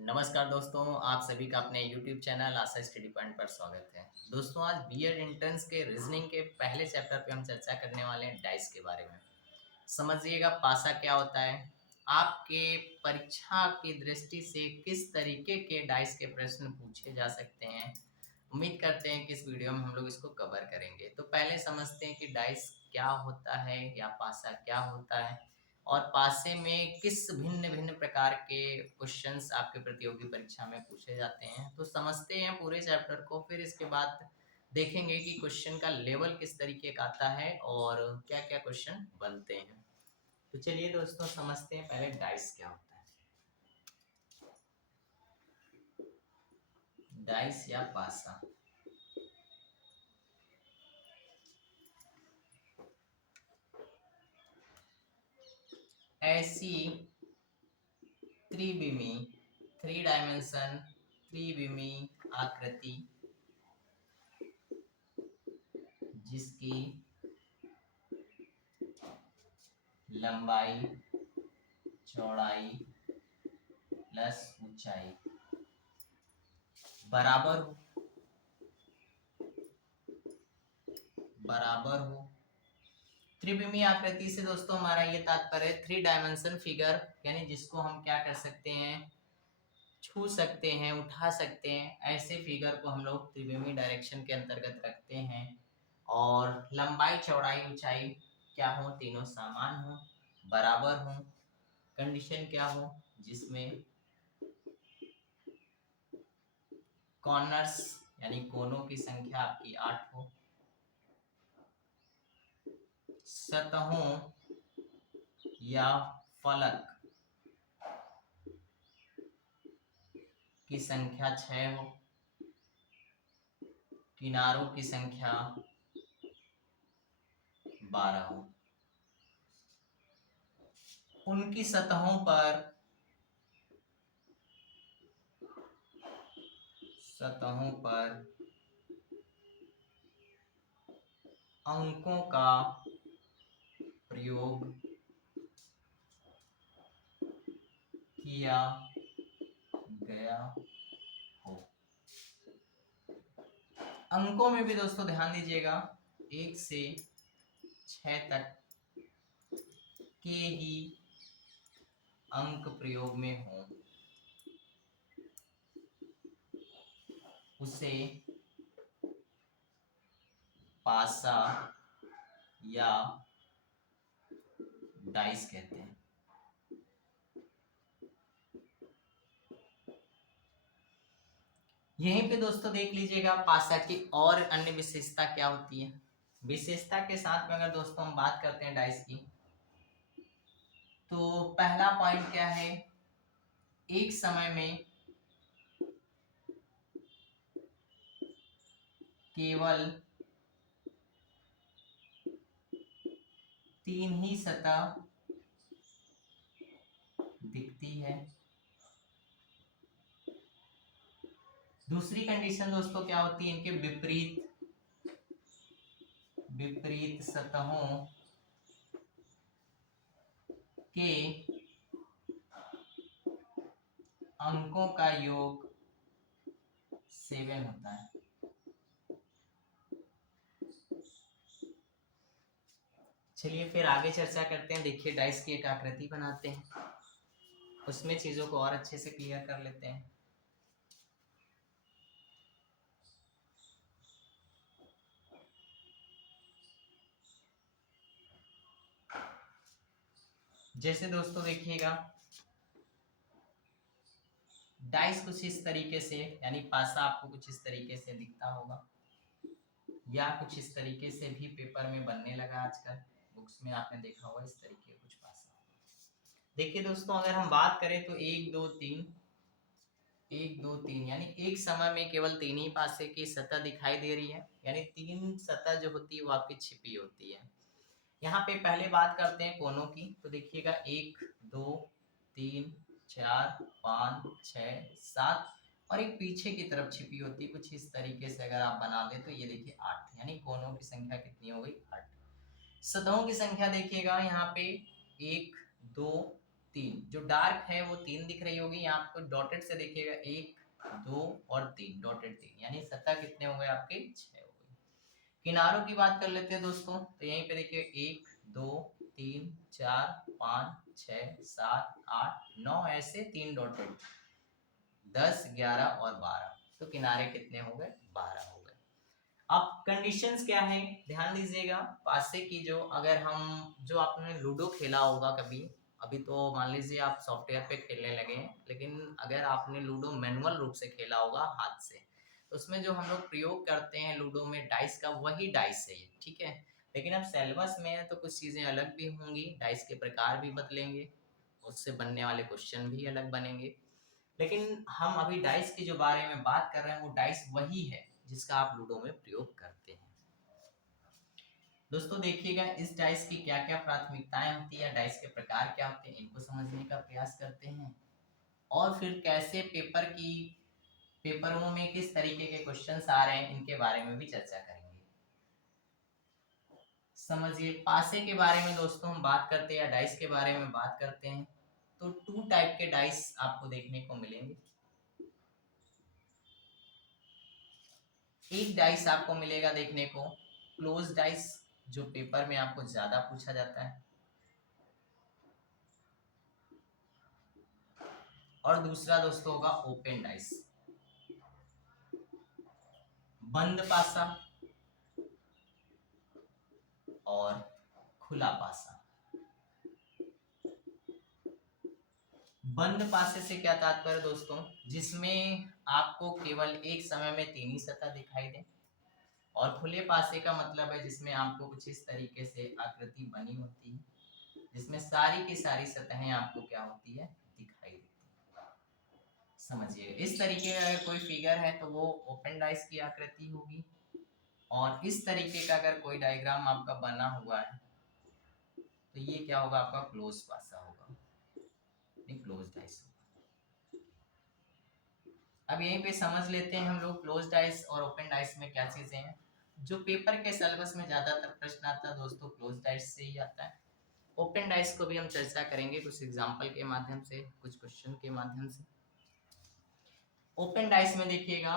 नमस्कार दोस्तों, आप सभी का अपने YouTube चैनल आशा स्टडी पॉइंट पर स्वागत है। दोस्तों, आज बीएड एंट्रेंस के रीजनिंग के पहले चैप्टर पे हम चर्चा करने वाले हैं डाइस के बारे में। समझिएगा पासा क्या होता है। आपके परीक्षा की दृष्टि से किस तरीके के डाइस के प्रश्न पूछे जा सकते हैं। उम्मीद करते हैं कि इस वीडियो में हम लोग इसको कवर करेंगे। तो पहले समझते हैं कि डाइस क्या होता है या पासा क्या होता है और पासे में किस भिन्न भिन्न प्रकार के क्वेश्चंस आपके प्रतियोगी परीक्षा में पूछे जाते हैं। तो समझते हैं पूरे चैप्टर को, फिर इसके बाद देखेंगे कि क्वेश्चन का लेवल किस तरीके का आता है और क्या क्या क्वेश्चन बनते हैं। तो चलिए दोस्तों समझते हैं पहले डाइस क्या होता है। डाइस या पासा ऐसी त्रिविमी थ्री डायमेंशन त्रिविमी आकृति जिसकी लंबाई चौड़ाई प्लस ऊंचाई बराबर हो त्रिविमीय आकृति से दोस्तों हमारा ये तात्पर्य है थ्री डायमेंशन फिगर, यानी जिसको हम क्या कर सकते हैं, छू सकते हैं, उठा सकते हैं। ऐसे फिगर को हम लोग त्रिविमीय डायरेक्शन के अंतर्गत रखते हैं। और लंबाई चौड़ाई ऊंचाई क्या हो, तीनों समान हो, बराबर हो। कंडीशन क्या हो, जिसमें कॉर्नर्स यानी कोनों की संख्या आपकी 8 हो, सतहों या फलक की संख्या 6 हो, किनारों की संख्या 12 हो, उनकी सतहों पर अंकों का प्रयोग किया गया हो। अंकों में भी दोस्तों ध्यान दीजिएगा, 1 से 6 तक के ही अंक प्रयोग में हो, उसे पासा या डाइस कहते हैं। यहीं पे दोस्तों देख लीजिएगा पासा की और अन्य विशेषता क्या होती है। विशेषता के साथ में अगर दोस्तों हम बात करते हैं डाइस की, तो पहला पॉइंट क्या है, एक समय में केवल 3 ही सतह दिखती है। दूसरी कंडीशन दोस्तों क्या होती है, इनके विपरीत सतहों के अंकों का योग 7 होता है। चलिए फिर आगे चर्चा करते हैं। देखिए डाइस की एक आकृति बनाते हैं, उसमें चीजों को और अच्छे से क्लियर कर लेते हैं। जैसे दोस्तों देखिएगा, डाइस कुछ इस तरीके से, यानी पासा आपको कुछ इस तरीके से दिखता होगा, या कुछ इस तरीके से भी पेपर में बनने लगा आजकल। बुक्स में आपने देखा होगा इस तरीके कुछ पासा। देखिए दोस्तों, अगर हम बात करें तो 1 2 3 यानी एक समय में केवल 3 ही पासे की सतह दिखाई दे रही है, यानी 3 सतह जो होती है वो आपकी छिपी होती है। यहाँ पे पहले बात करते हैं कोनों की, तो देखिएगा 1 2 3 4 5 6 7 और एक पीछे की तरफ छिपी होती है कुछ इस तरीके से। अगर आप बना दे तो ये देखिए 8, यानी कोनों की संख्या कितनी हो गई, 8। सतहों की संख्या देखिएगा यहाँ पे 1 2 3, जो डार्क है वो 3 दिख रही होगी, यहाँ आपको डॉटेड से देखिएगा 1 2 और 3, डॉटेड 3, यानी सतह कितने हो गए आपके 6 हो गए। किनारों की बात कर लेते हैं दोस्तों, तो यहीं पे देखिए 1 2 3 4 5 6 7 8 9 ऐसे 3 डॉटेड, 10 11 और 12, तो किनारे कितने हो गए 12 हो गए। अब कंडीशंस क्या है ध्यान दीजिएगा, पासे की जो अगर हम जो आपने लूडो खेला होगा कभी, अभी तो मान लीजिए आप सॉफ्टवेयर पे खेलने लगे हैं, लेकिन अगर आपने लूडो मैनुअल रूप से खेला होगा हाथ से, तो उसमें जो हम लोग प्रयोग करते हैं लूडो में डाइस का, वही डाइस है ये, ठीक है। लेकिन अब सिलेबस में है तो कुछ चीजें अलग भी होंगी, डाइस के प्रकार भी बदलेंगे, उससे बनने वाले क्वेश्चन भी अलग बनेंगे। लेकिन हम अभी डाइस के जो बारे में बात कर रहे हैं वो डाइस वही है जिसका आप लूडो में प्रयोग करते हैं। दोस्तों देखिएगा इस डाइस की क्या क्या प्राथमिकताएं होती है, डाइस के प्रकार क्या होते हैं, इनको समझने का प्रयास करते हैं, और फिर कैसे पेपरों में किस तरीके के क्वेश्चंस आ रहे हैं, इनके बारे में भी चर्चा करेंगे। समझिए पासे के बारे में दोस्तों हम बात करते हैं या डाइस के बारे में बात करते हैं, तो 2 टाइप के डाइस आपको देखने को मिलेंगे। एक डाइस आपको मिलेगा देखने को क्लोज डाइस, जो पेपर में आपको ज्यादा पूछा जाता है, और दूसरा दोस्तों होगा ओपन डाइस, बंद पासा और खुला पासा। बंद पासे से क्या तात्पर्य दोस्तों, जिसमें आपको केवल एक समय में 3 ही सतह दिखाई दे, और खुले पासे का मतलब है जिसमें आपको कुछ इस तरीके से आकृति बनी होती है, जिसमें सारी की सारी सतहें आपको क्या होती है दिखाई देती है। समझिए इस तरीके का अगर कोई फिगर है तो वो ओपन डाइस की आकृति होगी, और इस तरीके का अगर कोई डायग्राम आपका बना हुआ है तो ये क्या होगा आपका क्लोज पासा होगा, क्लोज डाइस होगा। अब यहीं पे समझ लेते हैं हम लोग क्लोज डाइस और ओपन डाइस में क्या चीजें हैं। जो पेपर के सिलेबस में ज्यादातर प्रश्न आता है दोस्तों क्लोज डाइस से ही आता है। ओपन डाइस को भी हम चर्चा करेंगे कुछ एग्जांपल के माध्यम से, कुछ क्वेश्चन के माध्यम से। ओपन डाइस में देखिएगा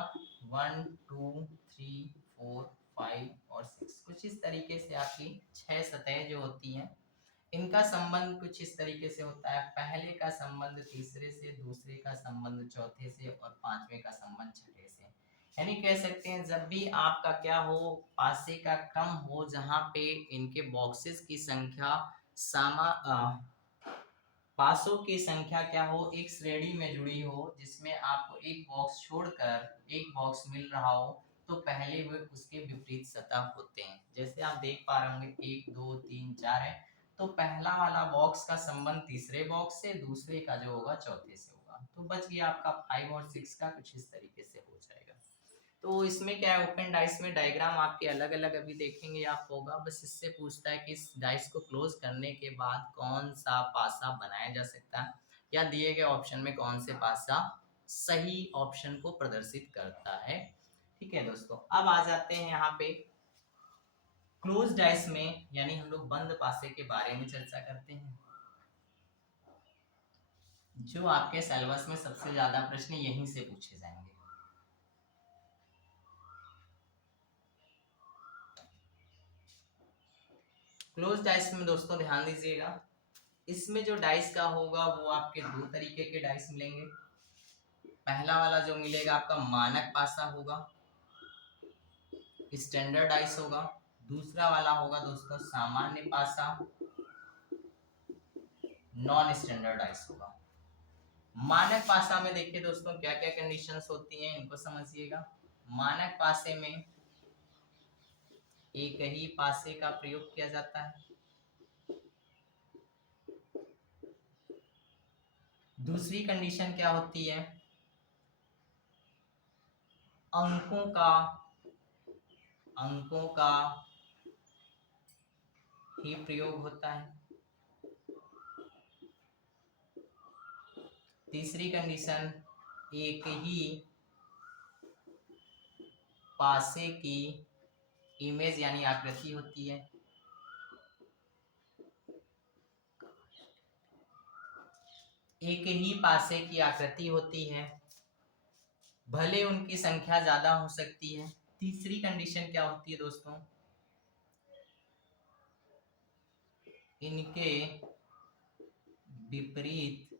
1 2 3 4 5 और 6, कुछ इस तरीके से आपकी 6 सतहें जो होती हैं, इनका संबंध कुछ इस तरीके से होता है, पहले का संबंध तीसरे से, दूसरे का संबंध चौथे से, और पांचवे का संबंध छठे से। यानी कह सकते हैं जब भी आपका क्या हो, पासे का क्रम हो जहां पे इनके बॉक्सेस की संख्या पासों की संख्या क्या हो एक श्रेणी में जुड़ी हो, जिसमें आपको एक बॉक्स छोड़कर एक बॉक्स मिल रहा हो, तो पहले वे उसके विपरीत सतह होते हैं। जैसे आप देख पा रहे होंगे 1 2 3 4 है, तो पहला वाला बॉक्स का संबंध तीसरे बॉक्स से, दूसरे का जो होगा चौथे से होगा, तो बच गया आपका 5 और 6 का, कुछ इस तरीके से हो जाएगा। तो इसमें क्या है, ओपन डाइस में डायग्राम आपके अलग अलग अभी देखेंगे आप होगा, बस इससे पूछता है कि इस डाइस को क्लोज करने के बाद कौन सा पासा बनाया जा सकता है, या दिए गए ऑप्शन में कौन से पासा सही ऑप्शन को प्रदर्शित करता है। ठीक है दोस्तों, अब आ जाते हैं यहाँ पे क्लोज डाइस में, यानी हम लोग बंद पासे के बारे में चर्चा करते हैं। जो आपके सिलेबस में सबसे ज्यादा प्रश्न यहीं से पूछे जाएंगे। क्लोज डाइस में दोस्तों ध्यान दीजिएगा, इसमें जो डाइस का होगा वो आपके 2 तरीके के डाइस मिलेंगे। पहला वाला जो मिलेगा आपका मानक पासा होगा, स्टैंडर्ड डाइस होगा। दूसरा वाला होगा दोस्तों सामान्य पासा, नॉन स्टैंडर्ड डाइस होगा। मानक पासा में देखिए दोस्तों क्या क्या कंडीशंस होती हैं, इनको समझिएगा। मानक पासे में एक ही पासे का प्रयोग किया जाता है। दूसरी कंडीशन क्या होती है, अंकों का ही प्रयोग होता है। तीसरी कंडीशन, एक ही पासे की इमेज यानी आकृति होती है। एक ही पासे की आकृति होती है, भले उनकी संख्या ज्यादा हो सकती है। तीसरी कंडीशन क्या होती है दोस्तों, इनके विपरीत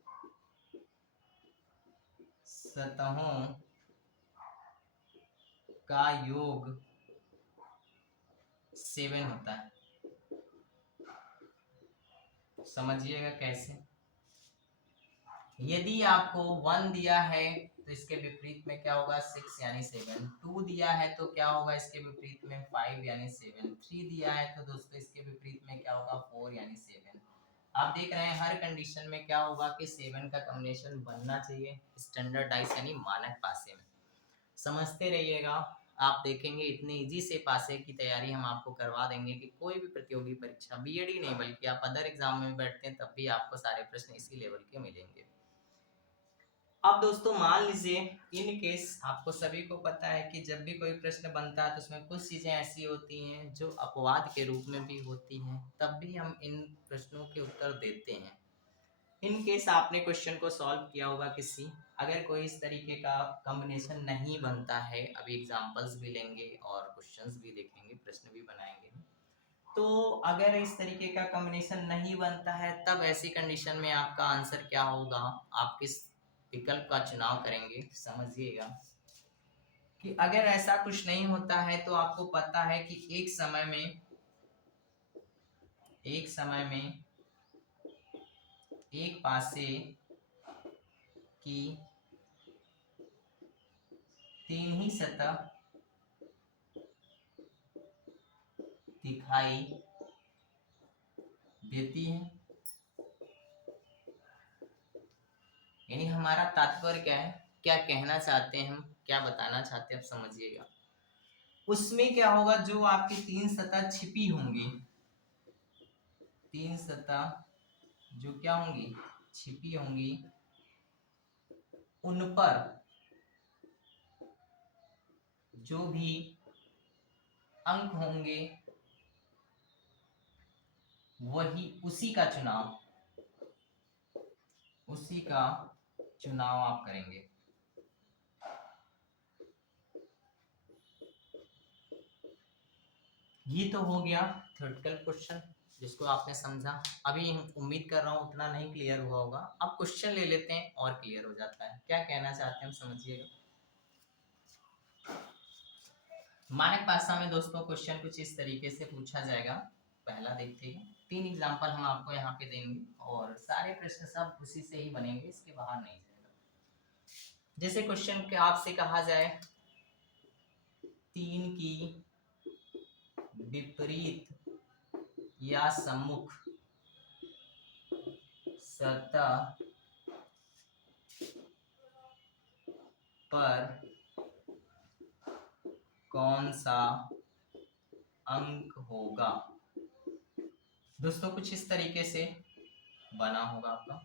सतहों का योग 7 होता है। समझिएगा कैसे। यदि आपको 1 दिया है तो इसके विपरीत में क्या होगा 6 यानी 7, 2 दिया है तो क्या होगा इसके विपरीत में 5 यानी 7, 3 दिया है तो दोस्तों इसके विपरीत में क्या होगा 4 यानी 7। आप देख रहे हैं हर कंडीशन में क्या होगा कि 7 का कॉम्बिनेशन बनना चाहिए स्टैंडर्डाइज यानी मानक पासे में। समझते रहिएगा, आप देखेंगे इतने इजी से पासे की तैयारी हम आपको करवा देंगे कि कोई भी प्रतियोगी परीक्षा बीएड ही नहीं बल्कि आप अदर एग्जाम में बैठते हैं तब भी आपको सारे प्रश्न इसी लेवल के मिलेंगे। अब दोस्तों मान लीजिए इन केस आपको सभी को पता है कि जब भी कोई प्रश्न बनता है तो उसमें कुछ चीजें ऐसी होती हैं जो अपवाद के रूप में भी होती हैं, तब भी हम इन प्रश्नों के उत्तर देते हैं। इन केस आपने क्वेश्चन को सॉल्व किया होगा किसी, अगर कोई इस तरीके का कॉम्बिनेशन नहीं बनता है, अभी एग्जांपल्स भी लेंगे और क्वेश्चंस भी देखेंगे, प्रश्न भी बनाएंगे। तो अगर इस तरीके का कॉम्बिनेशन नहीं बनता है तब ऐसी कंडीशन में आपका आंसर क्या होगा, आप किस विकल्प का चुनाव करेंगे। समझिएगा कि अगर ऐसा कुछ नहीं होता है तो आपको पता है कि एक समय में एक पासे की 3 ही सतह दिखाई देती है। यानी हमारा तात्पर्य क्या है, क्या कहना चाहते हैं हम, क्या बताना चाहते हैं, आप समझिएगा। उसमें क्या होगा, जो आपकी 3 सतह छिपी होंगी, 3 सतह जो क्या होंगी, छिपी होंगी, उन पर जो भी अंक होंगे वही उसी का चुनाव आप करेंगे। ये तो हो गया थ्योरेटिकल क्वेश्चन जिसको आपने समझा। अभी उम्मीद कर रहा हूँ उतना नहीं क्लियर हुआ होगा, अब क्वेश्चन ले लेते हैं और क्लियर हो जाता है। क्या कहना चाहते हैं हम समझिएगा। मानक भाषा में दोस्तों क्वेश्चन कुछ इस तरीके से पूछा जाएगा। पहला देखते हैं, 3 एग्जाम्पल हम आपको यहाँ पे देंगे और सारे प्रश्न सब उसी से ही बनेंगे, इसके बाहर नहीं जाएगा। जैसे क्वेश्चन के आपसे कहा जाए 3 की विपरीत या सम्मुख सतह पर कौन सा अंक होगा। दोस्तों कुछ इस तरीके से बना होगा आपका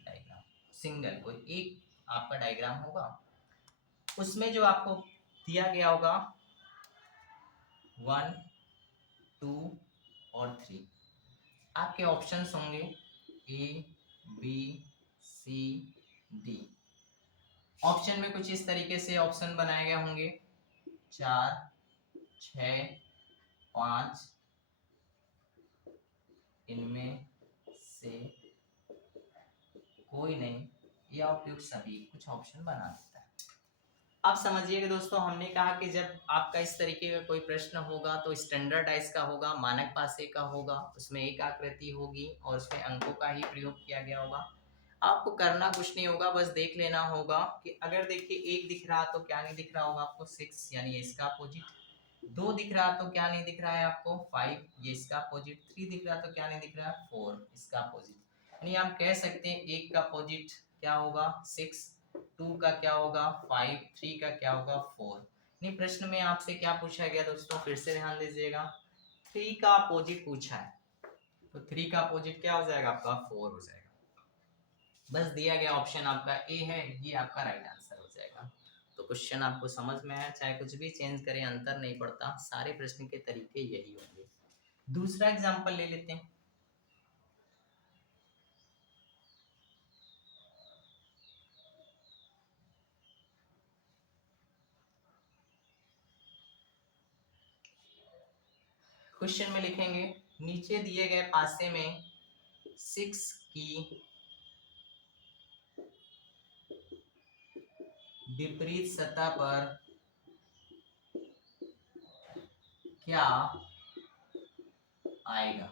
डायग्राम, सिंगल कोई एक आपका डायग्राम होगा, उसमें जो आपको दिया गया होगा 1, 2 और 3, आपके ऑप्शंस होंगे A B C D. Option में कुछ इस तरीके से ऑप्शन बनाए गए होंगे 4, 6, 5, इनमें से कोई नहीं या उपयुक्त सभी, कुछ ऑप्शन बना देता है। अब समझिएगा दोस्तों, हमने कहा कि जब आपका इस तरीके का कोई प्रश्न होगा तो स्टैंडर्डाइज का होगा, मानक पासे का होगा, उसमें एक आकृति होगी और उसमें अंकों का ही प्रयोग किया गया होगा। आपको करना कुछ नहीं होगा, बस देख लेना होगा कि अगर देखिए 1 दिख रहा तो क्या नहीं दिख रहा होगा आपको 6 यानी इसका अपोजिट, 2 दिख रहा तो क्या नहीं दिख रहा है आपको 5 ये इसका अपोजिट, 3 दिख रहा तो क्या नहीं दिख रहा है 4 इसका अपोजिट। यानी हम कह सकते हैं 1 का अपोजिट क्या होगा 6, 2 का क्या होगा 5, 3 का क्या होगा 4। नहीं प्रश्न में आपसे क्या पूछा गया दोस्तों, फिर से ध्यान दीजिएगा, 3 का अपोजिट पूछा है तो 3 का अपोजिट क्या हो जाएगा आपका 4 हो जाएगा। बस दिया गया ऑप्शन आपका ए है, ये आपका राइट आंसर हो जाएगा। तो क्वेश्चन आपको समझ में आया, चाहे कुछ भी चेंज करें अंतर नहीं पड़ता, सारे प्रश्न के तरीके यही होंगे। दूसरा एग्जांपल ले लेते हैं। क्वेश्चन में लिखेंगे नीचे दिए गए पासे में 6 की विपरीत सतह पर क्या आएगा,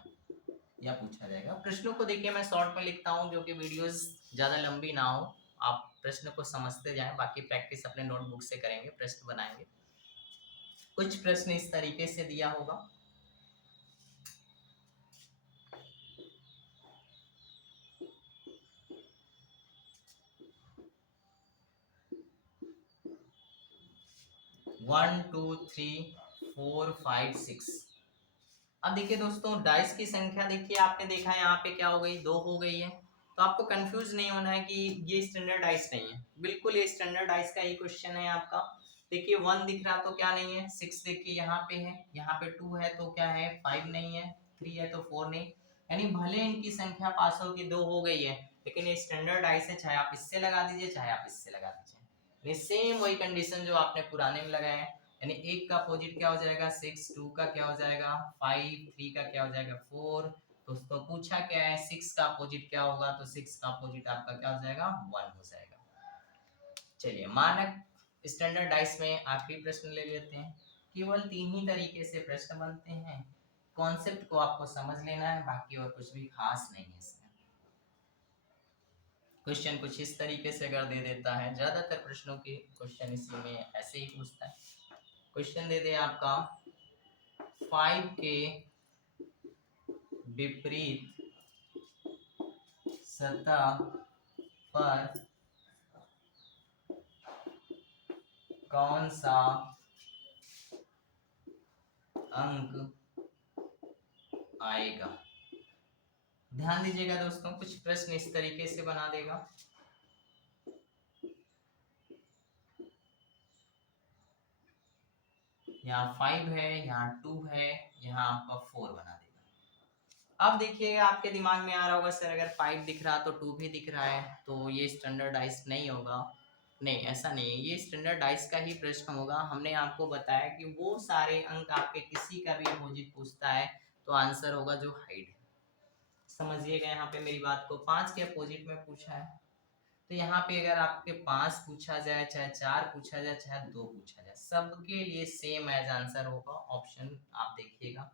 या पूछा जाएगा। प्रश्नों को देखिए मैं शॉर्ट में लिखता हूँ जो कि वीडियोस ज़्यादा लंबी ना हो, आप प्रश्न को समझते जाएं, बाकी प्रैक्टिस अपने नोटबुक से करेंगे, प्रश्न बनाएंगे। कुछ प्रश्न इस तरीके से दिया होगा। One two three four five six. अब देखिए दोस्तों डाइस की संख्या देखिए, आपने देखा है यहाँ पे क्या हो गई, 2 हो गई है। तो आपको कंफ्यूज नहीं होना है कि ये स्टैंडर्ड डाइस नहीं है, बिल्कुल ये स्टैंडर्ड डाइस का ही क्वेश्चन है आपका। देखिए 1 दिख रहा तो क्या नहीं है, 6 देखिए यहाँ पे है, यहाँ पे 2 है तो क्या है, 5 नहीं है, 3 है तो 4 नहीं। यानी भले इनकी संख्या पासों की 2 हो गई है, लेकिन ये स्टैंडर्ड डाइस है, चाहे आप इससे लगा दीजिए चाहे आप इससे लगा दीजिए, सेम वही कंडीशन जो आपने पुराने में लगाए हैं। यानी 1 का अपोजिट क्या हो जाएगा 6, 2 का क्या हो जाएगा 5, 3 का क्या हो जाएगा 4। दोस्तों पूछा क्या है 6 का अपोजिट क्या होगा, तो 6 का अपोजिट आपका क्या हो जाएगा 1 हो जाएगा। चलिए मानक स्टैंडर्ड डाइस में आखिरी प्रश्न ले लेते हैं। केवल 3 ही तरीके से प्रश्न बनते हैं, कॉन्सेप्ट को आपको समझ लेना है, बाकी और कुछ भी खास नहीं है इसमें। क्वेश्चन कुछ इस तरीके से अगर दे देता है, ज्यादातर प्रश्नों के क्वेश्चन इसी में ऐसे ही पूछता है। क्वेश्चन दे दे आपका 5 के विपरीत सतह पर कौन सा अंक आएगा। ध्यान दीजिएगा दोस्तों, कुछ प्रश्न इस तरीके से बना देगा। यहाँ 5 है, यहाँ 2 है, यहाँ आपका 4 बना देगा। अब देखिएगा आपके दिमाग में आ रहा होगा सर अगर 5 दिख रहा तो 2 भी दिख रहा है, तो ये स्टैंडर्डाइज नहीं होगा। नहीं, ऐसा नहीं है, ये स्टैंडर्डाइज का ही प्रश्न होगा। हमने आपको बताया कि वो सारे अंक आपके किसी का भी अपोजिट पूछता है तो आंसर होगा जो हाइड है। समझिएगा यहाँ पे मेरी बात को, 5 के अपोजिट में पूछा है तो यहाँ पे अगर आपके 5 पूछा जाए, चाहे 4 पूछा जाए, चाहे 2 पूछा जाए, सबके लिए सेम एज आंसर होगा। ऑप्शन आप देखिएगा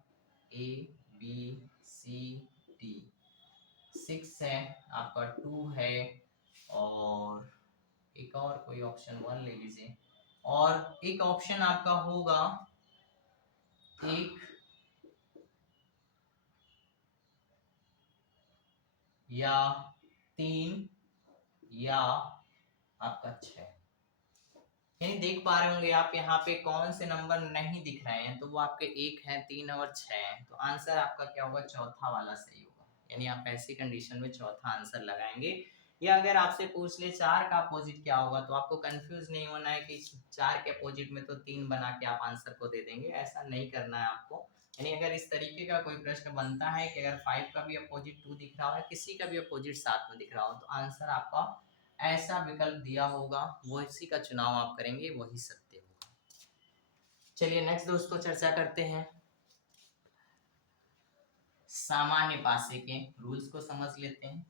ए बी सी डी। 6 है आपका, 2 है, और एक और कोई ऑप्शन 1 ले लीजिए, और एक ऑप्शन आपका होगा 1 या 3 या आपका 6। यानी देख पा रहे होंगे आप यहाँ पे कौन से नंबर नहीं दिख रहे हैं, तो वो आपके 1 है, 3 और 6 है, तो आंसर आपका क्या होगा, चौथा वाला सही होगा। यानी आप ऐसी कंडीशन में चौथा आंसर लगाएंगे। या अगर आपसे पूछ ले 4 का अपोजिट क्या होगा, तो आपको कंफ्यूज नहीं होना है कि 4 के अपोजिट में तो 3 बना के आप आंसर को दे देंगे, ऐसा नहीं करना है आपको। यानी अगर इस तरीके का कोई प्रश्न बनता है कि अगर 5 का भी अपोजिट 2 दिख रहा है, किसी का भी अपोजिट साथ में दिख रहा हो, तो आंसर आपका ऐसा विकल्प दिया होगा, वो इसी का चुनाव आप करेंगे, वही सत्य होगा। चलिए नेक्स्ट दोस्तों चर्चा करते हैं सामान्य पासे के रूल्स को समझ लेते हैं।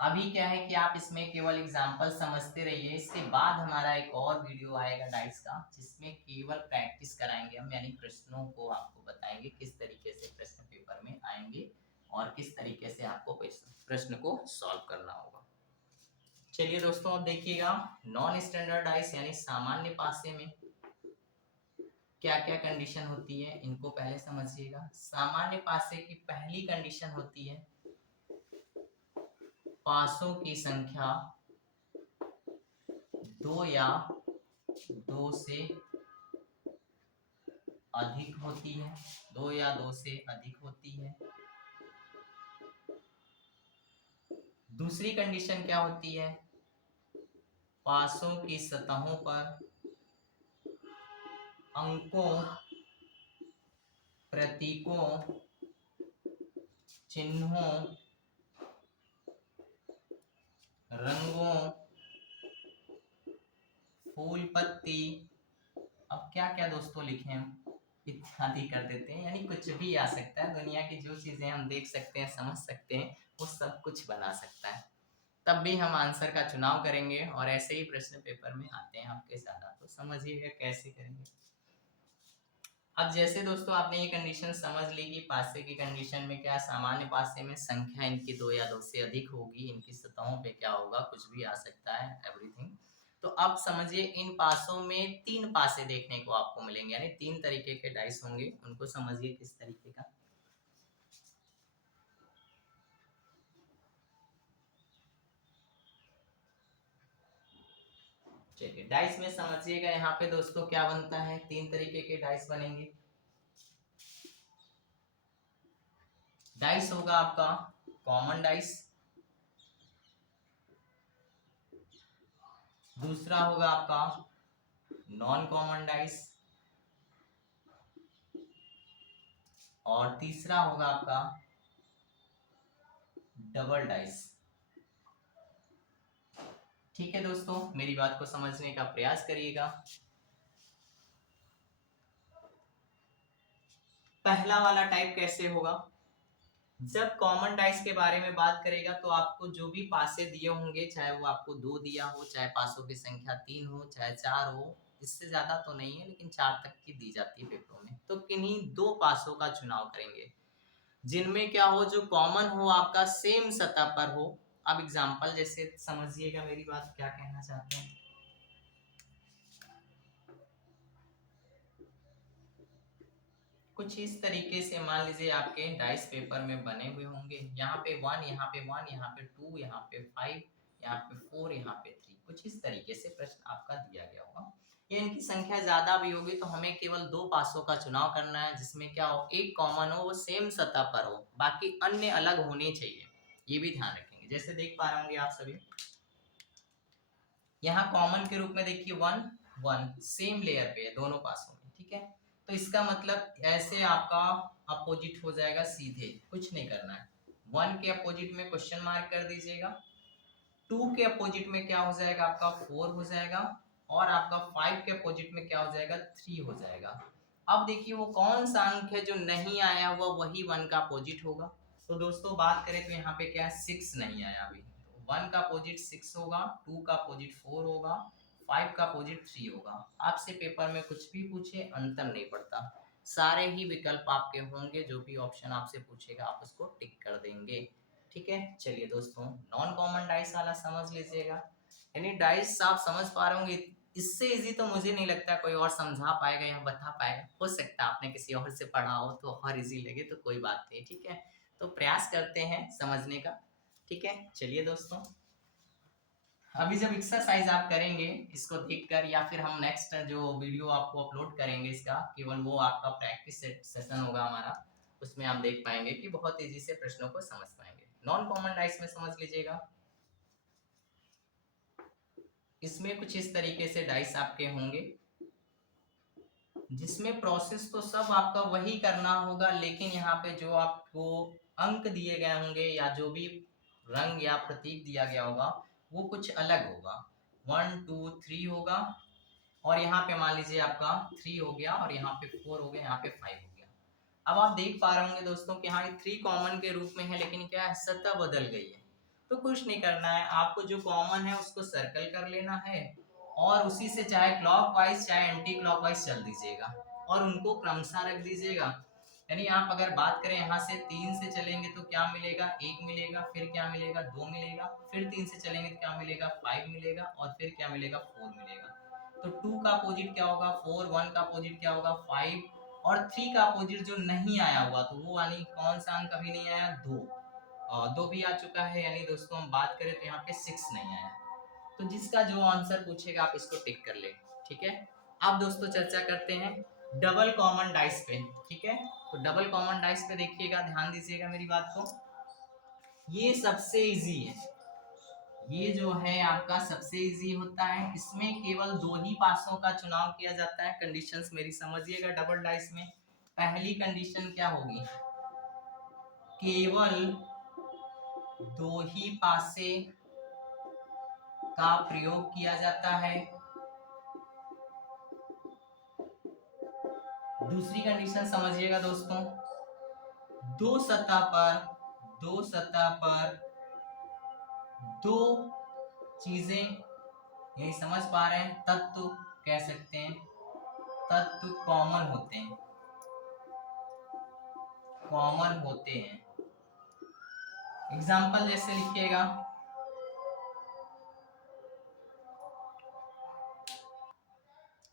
अभी क्या है कि आप इसमें केवल एग्जांपल समझते रहिए, इसके बाद हमारा एक और वीडियो आएगा डाइस का, जिसमें केवल प्रैक्टिस कराएंगे हम, यानी प्रश्नों को आपको बताएंगे किस तरीके से प्रश्न पेपर में आएंगे और किस तरीके से आपको प्रश्न को सॉल्व करना होगा। चलिए दोस्तों अब देखिएगा नॉन स्टैंडर्डाइज यानी सामान्य पासे में क्या क्या कंडीशन होती है, इनको पहले समझिएगा। सामान्य पासे की पहली कंडीशन होती है पासों की संख्या 2 या 2 से अधिक होती है, 2 या 2 से अधिक होती है। दूसरी कंडीशन क्या होती है, पासों की सतहों पर अंकों, प्रतीकों, चिन्हों, रंगों, फूल पत्ती, अब क्या क्या दोस्तों लिखें हम, इत्यादि कर देते हैं, यानी कुछ भी आ सकता है। दुनिया की जो चीजें हम देख सकते हैं, समझ सकते हैं, वो सब कुछ बना सकता है। तब भी हम आंसर का चुनाव करेंगे और ऐसे ही प्रश्न पेपर में आते हैं आपके ज्यादा, तो समझिएगा कैसे करेंगे। अब जैसे दोस्तों आपने ये कंडीशन समझ ली कि पासे की कंडीशन में क्या, सामान्य पासे में संख्या इनकी दो या दो से अधिक होगी, इनकी सतहों पे क्या होगा, कुछ भी आ सकता है, एवरीथिंग। तो अब समझिए इन पासों में तीन पासे देखने को आपको मिलेंगे, यानी तीन तरीके के डाइस होंगे, उनको समझिए किस तरीके का। चलिए डाइस में समझिएगा, यहाँ पे दोस्तों क्या बनता है, तीन तरीके के डाइस बनेंगे। डाइस होगा आपका कॉमन डाइस, दूसरा होगा आपका नॉन कॉमन डाइस, और तीसरा होगा आपका डबल डाइस। ठीक है दोस्तों, मेरी बात को समझने का प्रयास करिएगा। पहला वाला टाइप कैसे होगा, जब कॉमन डाइस के बारे में बात करेगा तो आपको जो भी पासे दिए होंगे, चाहे वो आपको दो दिया हो, चाहे पासों की संख्या तीन हो, चाहे चार हो, इससे ज्यादा तो नहीं है लेकिन चार तक की दी जाती है पेपरों में, तो किन्हीं दो पासों का चुनाव करेंगे जिनमें क्या हो, जो कॉमन हो, आपका सेम सतह पर हो। अब एग्जांपल जैसे समझिएगा मेरी बात क्या कहना चाहते हैं। कुछ इस तरीके से मान लीजिए आपके डाइस पेपर में बने हुए होंगे, यहाँ पे वन, यहाँ पे वन, यहाँ पे टू, यहाँ पे फाइव, यहाँ पे फोर, यहाँ पे थ्री, कुछ इस तरीके से प्रश्न आपका दिया गया होगा। ये इनकी संख्या ज्यादा भी होगी तो हमें केवल दो पासों का चुनाव करना है, जिसमें क्या हो, एक कॉमन हो, वो सेम सतह पर हो, बाकी अन्य अलग होने चाहिए, ये भी ध्यान रखेंगे। जैसे देख पा रहे होंगे आप सभी, यहाँ कॉमन के रूप में देखिए वन वन सेम लेयर पे है दोनों पासों में, ठीक है। तो इसका मतलब ऐसे आपका अपोजिट हो जाएगा सीधे, कुछ नहीं करना है। वन के अपोजिट में क्वेश्चन मार्क कर दीजिएगा, टू के अपोजिट में क्या हो जाएगा आपका फोर हो जाएगा, और आपका फाइव के अपोजिट में क्या हो जाएगा, थ्री हो जाएगा। अब देखिए वो कौन सा अंक है जो नहीं आया हुआ, वही वन का अपोजिट होगा। तो दोस्तों बात करें तो यहाँ पे क्या है, सिक्स नहीं आया अभी, तो वन का अपोजिट सिक्स होगा, टू का अपोजिट फोर होगा, फाइव का अपोजिट थ्री होगा। आपसे पेपर में कुछ भी पूछे अंतर नहीं पड़ता, सारे ही विकल्प आपके होंगे, जो भी ऑप्शन आपसे पूछेगा आप उसको टिक कर देंगे। ठीक है, चलिए दोस्तों नॉन कॉमन डाइस वाला समझ लीजिएगा, यानी डाइस आप समझ पा रहे होंगे। इससे इजी तो मुझे नहीं लगता कोई और समझा पाएगा या बता पाएगा, हो सकता है आपने किसी और से पढ़ा हो तो और इजी लगे, तो कोई बात नहीं, ठीक है। तो प्रयास करते हैं समझने का, ठीक है। चलिए दोस्तों, अभी जब एक्सरसाइज आप करेंगे इसको देखकर, या फिर हम नेक्स्ट जो वीडियो आपको अपलोड करेंगे इसका, केवल वो आपका प्रैक्टिस सेशन होगा हमारा, उसमें आप देख पाएंगे कि बहुत तेजी से प्रश्नों को समझ पाएंगे। नॉन कॉमन डाइस में समझ लीजिएगा, इसमें कुछ इस तरीके से डाइस आपके होंगे, जिसमें प्रोसेस तो सब आपका वही करना होगा, लेकिन यहाँ पे जो आपको अंक दिए गए होंगे या जो भी रंग या प्रतीक दिया गया होगा वो कुछ अलग होगा। वन टू थ्री होगा, और यहाँ पे मान लीजिए आपका थ्री हो गया, और यहाँ पे फोर हो गया, यहाँ पे फाइव हो गया। अब आप देख पा रहे होंगे दोस्तों कि हाँ थ्री कॉमन के रूप में है, लेकिन क्या है, सतह बदल गई है। तो कुछ नहीं करना है, आपको जो कॉमन है उसको सर्कल कर लेना है, और उसी से चाहे क्लॉकवाइज चाहे एंटी क्लॉकवाइज चल दीजिएगा, और उनको क्रमशः रख दीजिएगा। यानी आप अगर बात करें यहाँ से तीन से चलेंगे तो क्या मिलेगा, एक मिलेगा, फिर क्या मिलेगा, दो मिलेगा, फिर तीन से चलेंगे तो क्या मिलेगा, फाइव मिलेगा, और फिर क्या मिलेगा, फोर मिलेगा। तो टू का अपोजिट क्या होगा, फोर, वन का अपोजिट क्या होगा, फाइव, और थ्री का अपोजिट जो नहीं आया हुआ तो वो यानी कौन सा अंक अभी नहीं आया, दो, और दो भी आ चुका है, यानी दोस्तों हम बात करें तो यहाँ पे सिक्स नहीं आया। तो जिसका जो आंसर पूछेगा आप इसको टिक कर ले, ठीक है। अब दोस्तों चर्चा करते हैं डबल कॉमन डाइस पे, ठीक है। तो डबल कॉमन डाइस पे देखिएगा, ध्यान दीजिएगा मेरी बात को, ये सबसे इजी है, ये जो है आपका सबसे इजी होता है, इसमें केवल दो ही पासों का चुनाव किया जाता है। कंडीशंस मेरी समझिएगा डबल डाइस में, पहली कंडीशन क्या होगी, केवल दो ही पासे का प्रयोग किया जाता है, दूसरी कंडीशन समझिएगा दोस्तों, दो सतह पर दो सतह पर दो चीजें, यही समझ पा रहे हैं, तत्व कह सकते हैं, तत्व कॉमन होते हैं। एग्जाम्पल जैसे लिखिएगा,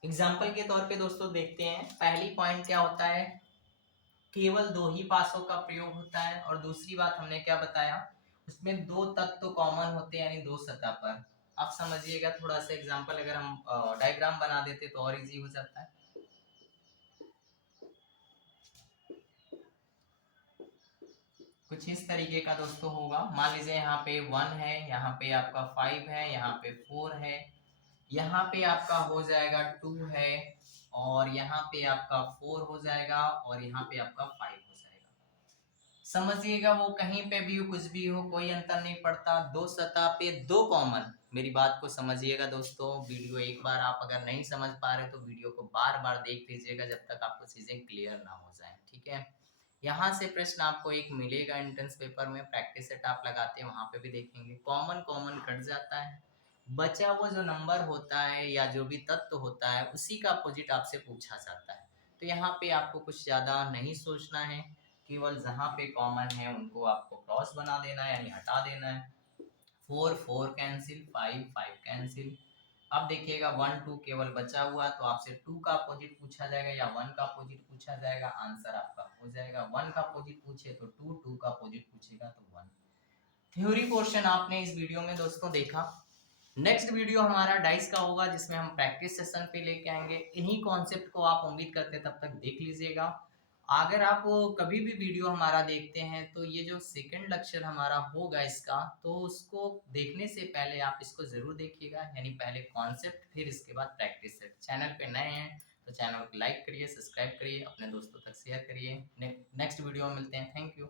एग्जाम्पल के तौर पे दोस्तों देखते हैं, पहली पॉइंट क्या होता है, केवल दो ही पासों का प्रयोग होता है। और दूसरी बात हमने क्या बताया, उसमें दो तत्व कॉमन होते हैं, यानी दो सतह पर। आप समझिएगा थोड़ा सा एग्जाम्पल, अगर हम डायग्राम बना देते तो और इजी हो जाता है। कुछ इस तरीके का दोस्तों होगा, मान लीजिए यहाँ पे 1 है, यहाँ पे आपका 5 है, यहाँ पे 4 है, यहाँ पे आपका हो जाएगा 2 है, और यहाँ पे आपका 4 हो जाएगा, और यहाँ पे आपका 5 हो जाएगा। समझिएगा, वो कहीं पे भी हो, कुछ भी हो, कोई अंतर नहीं पड़ता, दो सतह पे दो कॉमन। मेरी बात को समझिएगा दोस्तों, वीडियो एक बार आप अगर नहीं समझ पा रहे तो वीडियो को बार बार देख लीजिएगा जब तक आपको चीजें क्लियर ना हो जाए, ठीक है। यहाँ से प्रश्न आपको एक मिलेगा एंट्रेंस पेपर में, प्रैक्टिस सेट आप लगाते हैं वहां पे भी देखेंगे, कॉमन कॉमन कट जाता है, बचा वो जो नंबर होता है या जो भी तत्व होता है उसी का अपोजिट आपसे पूछा जाता है। तो यहाँ पे आपको कुछ ज्यादा नहीं सोचना है, केवल जहाँ पे कॉमन है उनको आपको क्रॉस बना देना है, यानी हटा देना है। 4 4 कैंसिल, 5 5 कैंसिल। अब देखिएगा 1 2 केवल बचा हुआ, तो आपसे 2 का अपोजिट पूछा जाएगा या 1 का अपोजिट पूछा जाएगा, आंसर आपका हो जाएगा। 1 का अपोजिट पूछे तो 2, 2 का अपोजिट पूछेगा तो 1। थ्योरी पोर्शन आपने इस वीडियो में दोस्तों देखा। नेक्स्ट वीडियो हमारा डाइस का होगा, जिसमें हम प्रैक्टिस सेशन पे लेके आएंगे। इन्हीं कॉन्सेप्ट को आप उम्मीद करते तब तक देख लीजिएगा। अगर आप कभी भी वीडियो हमारा देखते हैं तो ये जो सेकंड लेक्चर हमारा होगा इसका, तो उसको देखने से पहले आप इसको जरूर देखिएगा, यानी पहले कॉन्सेप्ट फिर इसके बाद प्रैक्टिस सेट। चैनल पे नए हैं तो चैनल को लाइक करिए, सब्सक्राइब करिए, अपने दोस्तों तक शेयर करिए। नेक्स्ट वीडियो में मिलते हैं, थैंक यू।